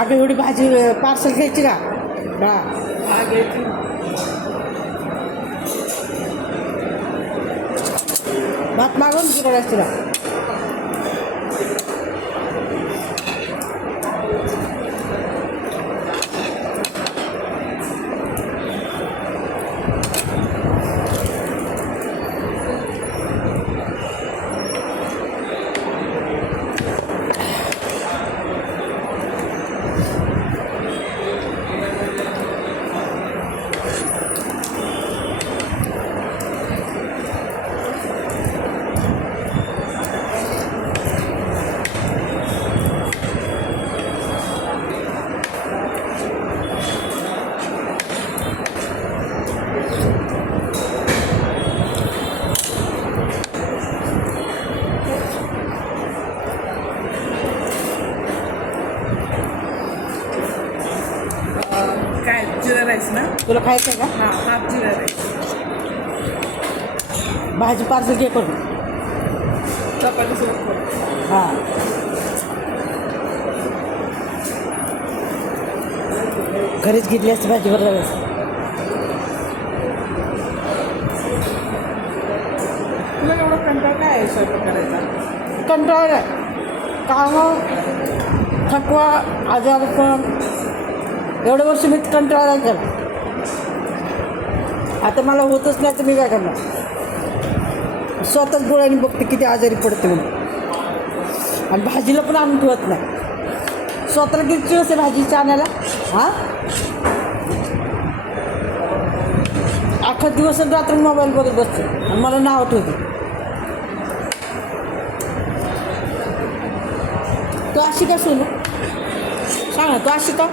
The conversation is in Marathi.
अगं एवढी भाजी पार्सल घ्यायची का? हां हा घ्यायची. भात मागून तुला तुला काय जिरा राईस ना? तुला खायचं आहे का? हां हाफ जिरा राईस. भाजी पार्सल घे करून. चपाती सोबत. हां घरीच घेतली असती भाजी बरं झालं असतं. तुला एवढं कंटाळ काय आहे स्वयंपाक करायचा? कंटाळा आहे कामं थकवा आजारपण एवढं वर्ष मी कंटाळा नाही केला. आता मला होतच नाही तर मी काय करणार? स्वतःच डोळ्याने बघते किती आजारी पडते म्हणून. आणि भाजीला पण आणून ठेवत नाही. स्वतःला किती दिवस आहे भाजीच्या आणायला? हां अख्खा दिवस रात्र मोबाईल बघत बसते आणि मला नाव ठेवते. तू अशी का सोनू? सांग ना तू अशी का?